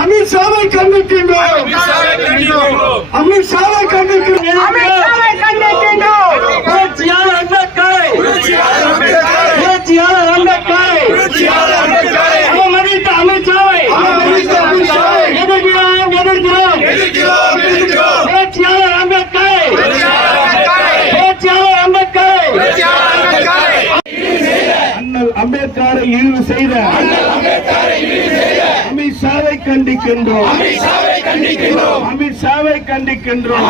அமித்ஷாவை கண்டிக்கின்றோம். அமித்ஷாவை கண்டிக்கின்றோம். புரட்சியாளர் அம்பேத்கரை அவமதித்த அமித்ஷாவை எதிர்க்கிறோம். புரட்சியாளர் அம்பேத்கரை அண்ணல் அம்பேத்கரை இழிவு செய்த அமித்ஷாவை கண்டிக்கின்றோம்.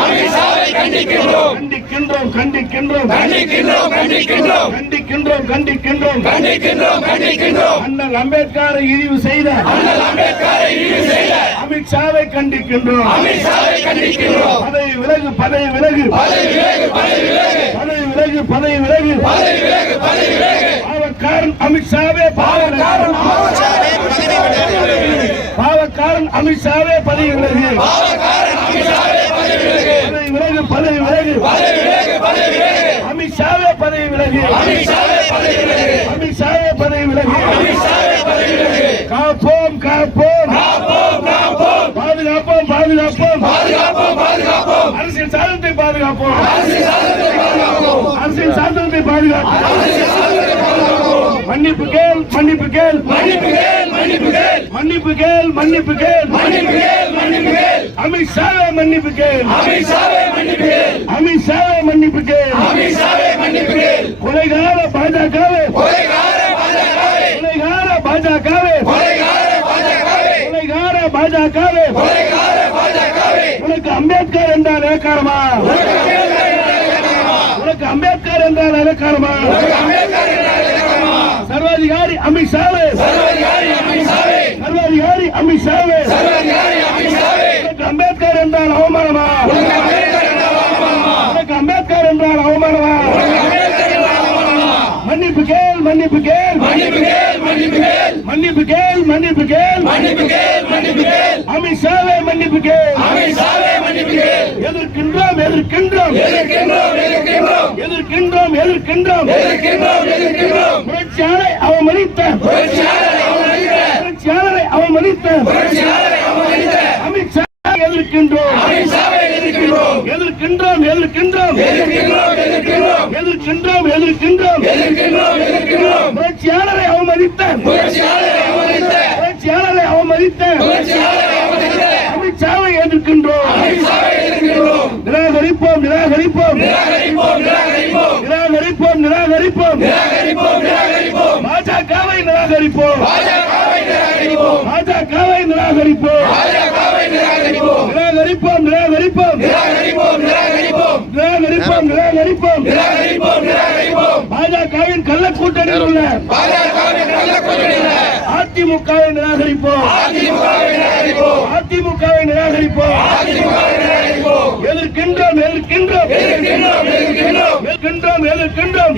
அமித்ஷாவை கண்டிக்கின்றோம். அண்ணல் அம்பேத்கரை இழிவு செய்த அமித்ஷாவை கண்டிக்கின்றோம். பதவி விலகு. பாவக்காரன் அமித்ஷாவே பாவக்காரன் அமித்ஷாவே பதவி விலகு. அமித்ஷாவே பதவி விலகு. காப்போம் பாதுகாப்போம். அரசியல் சாதனத்தை பாதுகாப்போம். மன்னிப்பு கேள். அமித்ஷாவே மன்னிப்பு கேள். கொலைகார பாஜகவே உனக்கு அம்பேத்கர் என்றால் இலக்காரமா? சர்வாதிகாரி அமித்ஷாவே அம்பேத்கர் என்றால் அவமானமா? மன்னிப்பு கேள். அமித்ஷாவே மன்னிப்பு கேள். எதிர்க்கின்றோம். புரட்சியாளரை அவமதித்த அமித்ஷா எதிர்க்கின்றோம். புரட்சியாளரை அவமதித்த அமித்ஷாவை எதிர்க்கின்றோம். நிராகரிப்போம். பாஜகவை நிராகரிப்போம். பாஜகவின் கள்ள கூட்டணியில் உள்ள அதிமுகவை நிராகரிப்போம்.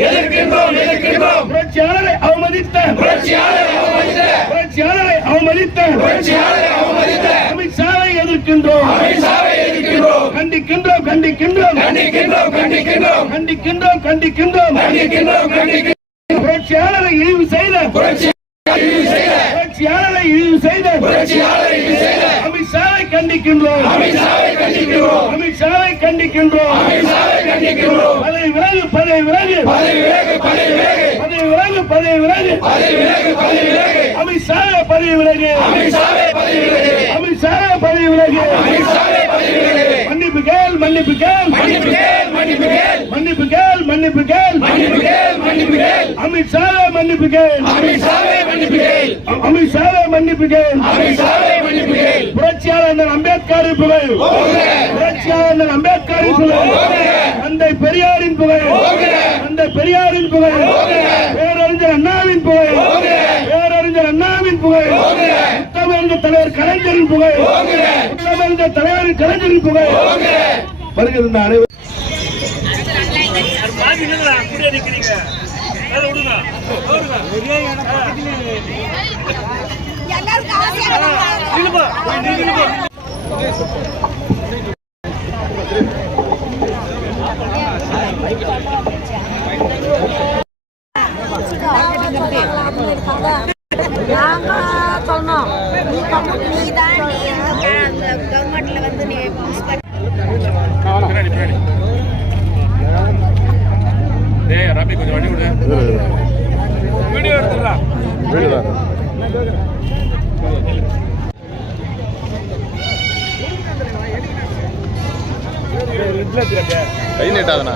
எதிர்க்கின்றோம். புரட்சியாளரை அவமதித்த அமித்ஷாவை எதிர்க்கின்றோம். கண்டிக்கின்றோம். புரட்சியாளரை இழிவு செய்த அமித்ஷாவை கண்டிக்கின்றோம். பதவி விலகு. அமித்ஷாவே பதவி விலகு. மன்னிப்பு கேள். அமித்ஷாவே மன்னிப்பு கேள். புரட்சியாளர் அம்பேத்கரின் புகழ், புரட்சியாளர் அம்பேத்கரின் புகழ், தந்தை பெரியாரின் புகழ், தந்தை பெரியாரின் புகழ், பேரறிஞர் அண்ணாவின் புகழ், பேரறிஞர் அண்ணாவின் புகழ், முத்தமிழ் தலைவர் கலைஞரின் புகழ், முத்தமிழ் தலைவர் கலைஞரின் புகழ். வருகின்ற அனைவரும் சொன்னோம் கவர்மெண்ட்ல வந்து நீ ரபி கொஞ்சம் வண்டி விடு, வீடியோ எடுத்துடா, வீடியோ கை நீட்டாதனா